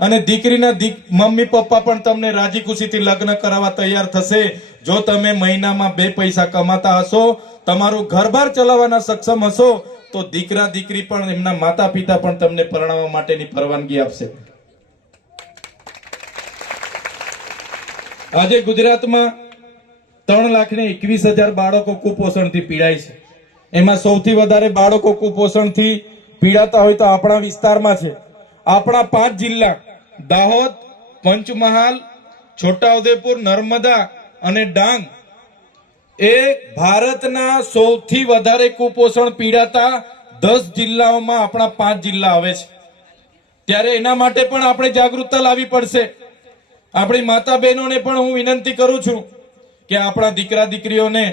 અને દીકરીના દીક- mummy papa પણ તમને રાજી ખુશીથી લગ્ન કરાવવા તૈયાર થશે. જો તમે મહિનામાં બે પૈસા કમાતા હશો, તમારું ઘરબાર ચલાવવાના સક્ષમ હશો, તો દીકરા દીકરી પણ એમના માતા પિતા પણ તમને પરણાવવા માટેની પરવાનગી આપશે. આજે ગુજરાતમાં ત્રણ લાખ ને એકવીસ હજાર બાળકો કુપોષણથી પીડાય છે. એમાં સૌથી વધારે બાળકો કુપોષણથી પીડાતા હોય તો આપણા વિસ્તારમાં છે. આપણા પાંચ જિલ્લા દાહોદ, પંચમહાલ, છોટાઉદેપુર, નર્મદા અને ડાંગ એ ભારતના સૌથી વધારે કુપોષણ પીડાતા દસ જિલ્લાઓમાં આપણા પાંચ જિલ્લા આવે છે. ત્યારે એના માટે પણ આપણે જાગૃતતા લાવવી પડશે. આપણી માતા બહેનોને પણ હું વિનંતી કરું છું કે આપણા દીકરા દીકરીઓને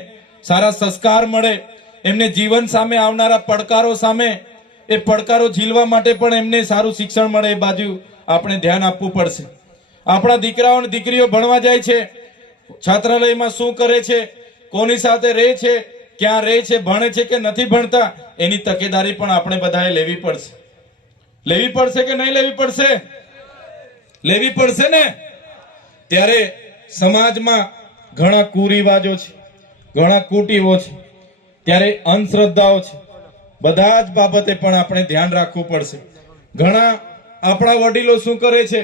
સારા સંસ્કાર મળે, એમને જીવન સામે આવનારા પડકારો સામે એ પડકારો ઝીલવા માટે પણ એમને સારું શિક્ષણ મળે એ બાજુ આપણે ધ્યાન આપવું પડશે. આપણા દીકરાઓ અને દીકરીઓ ભણવા જાય છે. છાત્રાલયમાં શું કરે છે? કોની સાથે રહે છે? ક્યાં રહે છે? ભણે છે કે નથી ભણતા? એની તકેદારી પણ આપણે બધાએ લેવી પડશે. લેવી પડશે કે નહીં લેવી પડશે? લેવી પડશે ને? ત્યારે સમાજમાં ઘણા કુરિવાજો છે, ઘણા કુટીઓ છે. ત્યારે અંધશ્રદ્ધાઓ છે. બધા જ બાબતે પણ આપણે ધ્યાન રાખવું પડશે. ઘણા આપણા વડીલો શું કરે છે?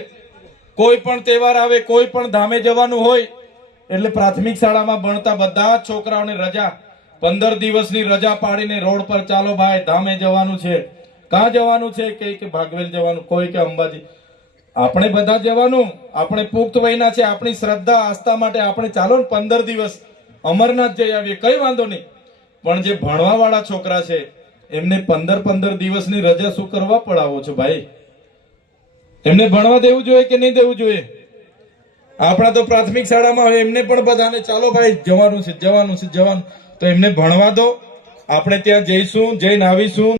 કોઈ પણ તહેવાર આવે, કોઈ પણ ધામે જવાનું હોય, એટલે પ્રાથમિક શાળામાં ભણતા બધા જ છોકરાઓને રજા, પંદર દિવસની રજા પાડીને રોડ પર ચાલો ભાઈ, ધામે જવાનું છે. કાં જવાનું છે? કે કે ભાગવેલ જવાનું, કોઈ કે અંબાજી. આપણે બધા જવાનું, આપણે પુખ્ત વયના છે, આપણી શ્રદ્ધા, આસ્થા માટે આપણે ચાલો ને પંદર દિવસ. અમરનાથ જઈ આવીએ, કઈ વાંધો નહીં. પણ જે ભણવાવાળા છોકરા છે એમને પંદર પંદર દિવસની રજા શું કરવા પડાવો છો ભાઈ? એમને ભણવા દેવું જોઈએ કે નહીં દેવું જોઈએ? આપણા તો પ્રાથમિક શાળામાં એમને પણ બધાને ચાલો ભાઈ, જવાનું છે જવાનું છે, જવાનું. તો એમને ભણવા દો. આપણે ત્યાં જઈશું, જઈને આવીશું.